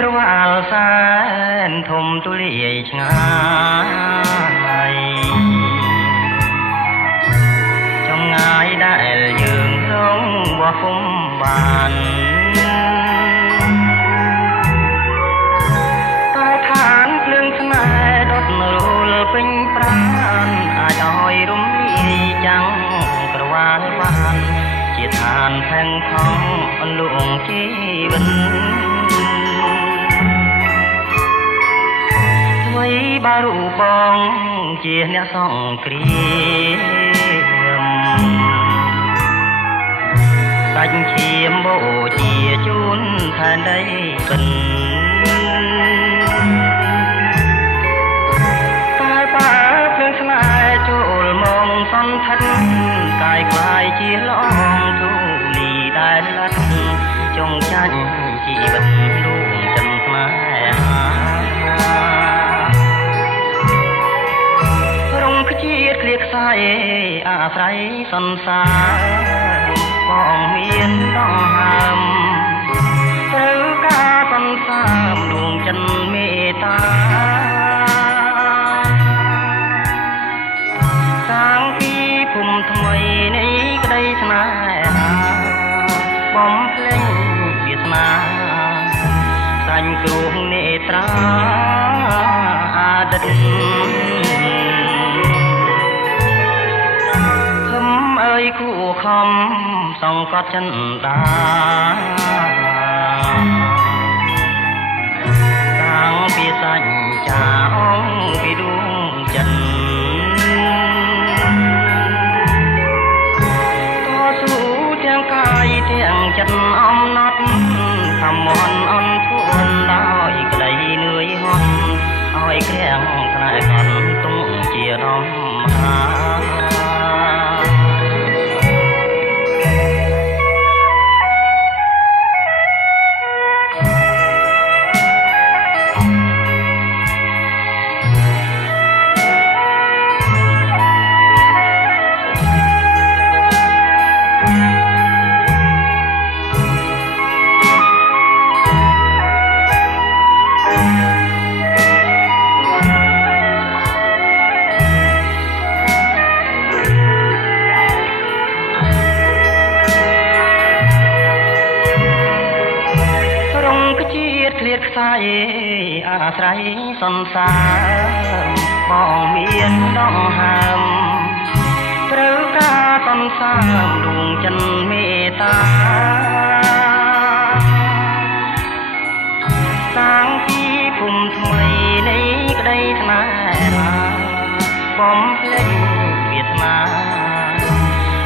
ក្រវាលសែនធំទូលាយឆ្ងាយចម្ងាយដែលយើងរងបោះពុំបានតែឋានភ្លើងស្នេហ៍ដុតរលពេញប្រាណអាចឲ្យរំលាយចាំងក្រវាលបានជាឋានផែងផង់អន្លងជីវិតបារូបងជាអ្នកសង្គ្រាមសាច់ឈាមបូជាជូនផែនដីពិនតែបើភ្លើងស្នេហ៍ចូលមកសន្ធិដ្ឋកាយក្លាយជាឡងទូលីដែលលាត់ចងចាញ់ជីវិតលួងចិនស្នេហាជាតិគ្លៀកខ្សែអាស្រ័យសន្សារបងមានដងហើមត្រូវការសន្សារដួងចិនមេត្តាសាងពីភូមិថ្មីនៃក្តីស្នេហាបំភ្លេងវាសនាសាញ់គ្រោះនេត្រាអាទិត្យគូខំសង្កត់ចិនដាតាំងពីសញ្ចាអង្គពីដួងចិនតស៊ូទាំងកាយទាំងចិត្តអំណត់ខំមន់អន់ធួនដោយក្តីនឿយហត់ឲ្យក្រាំងខ្នែកត់ទុំជារំហាឃ្លាតខ្សែអាស្រ័យសន្សារបងមានដងហើមត្រូវការសន្សារដួងចិនមេត្តាសាងពីភូមិថ្មីនៃក្តីស្នេហាបំភ្លេចវាសនា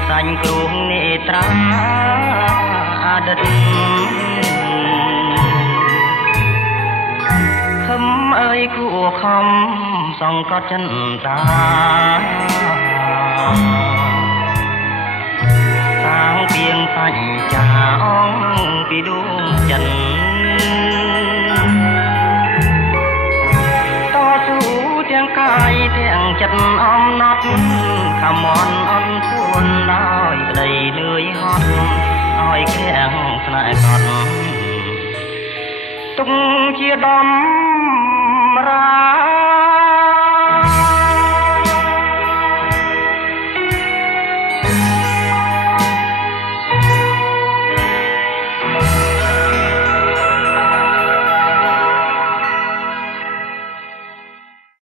សាញ់គ្រោះនេត្រាអាទិត្យអើយគួខំសង្កត់ចិនដាតាំងពីងសញ្ចាអង្គពីដួងចិនតស៊ូទាំងកាយទាំងចិត្តអំណត់ខំមន់អន់ធួនដោយក្តីនឿយហត់ឲ្យក្រាំងស្នេហ៍កត់ទុកជាដំ